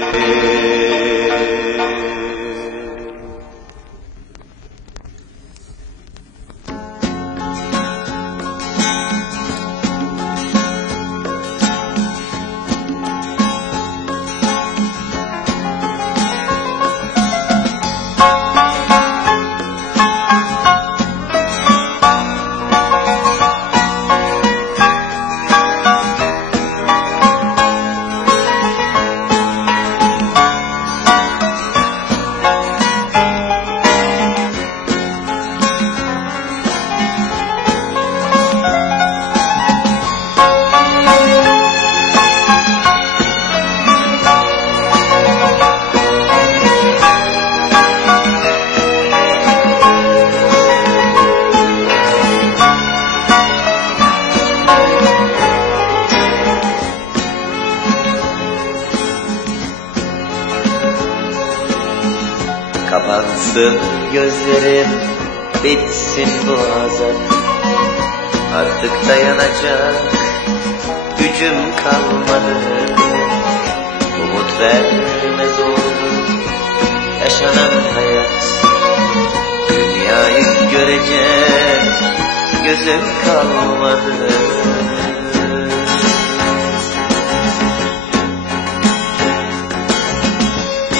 Amen. Kapansın gözlerim, bitsin bu azap. Artık dayanacak gücüm kalmadı. Umut vermez oldu yaşanan hayat. Dünyayı görecek gözüm kalmadı.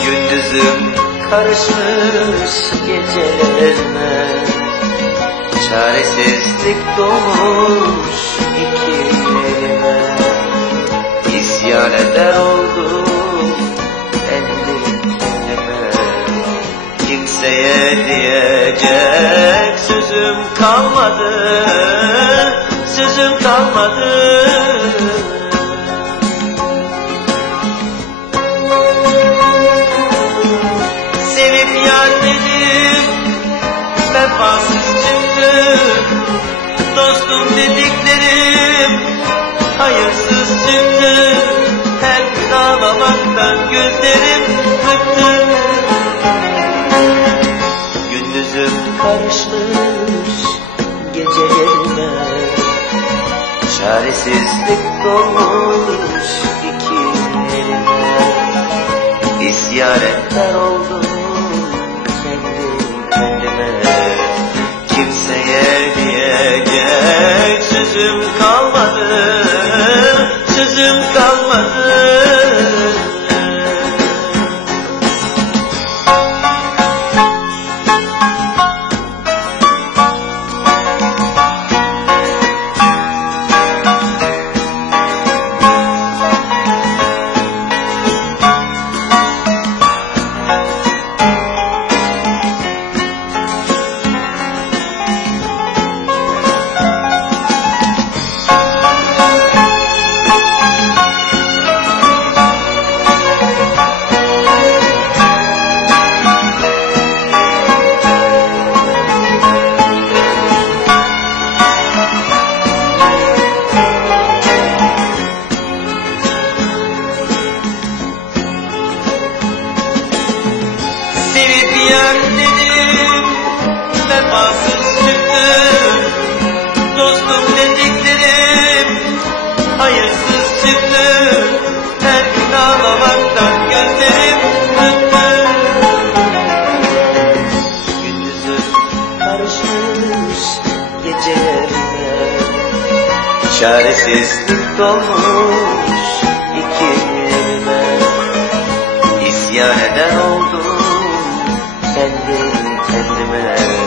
Gündüzüm karışmış gecelerime. Çaresizlik dolmuş iki elime İsyan eder oldum kendi kendime Kimseye diyecek sözüm kalmadı Sözüm kalmadı Vefasız çıktı. Dostum dediklerim Hayırsız çıktı. Her gün ağlamaktan gözlerim bıktı Gündüzüm karışmış gecelerime Çaresizlik dolmuş iki elime İsyan eder oldum Vefasız çıktı. Dostum dediklerim Hayırsız çıktı. Her gün ağlamaktan gözlerim bıktı Gündüzüm karışmış gecelerime Çaresizlik dolmuş iki elime İsyan eder oldum kendi kendime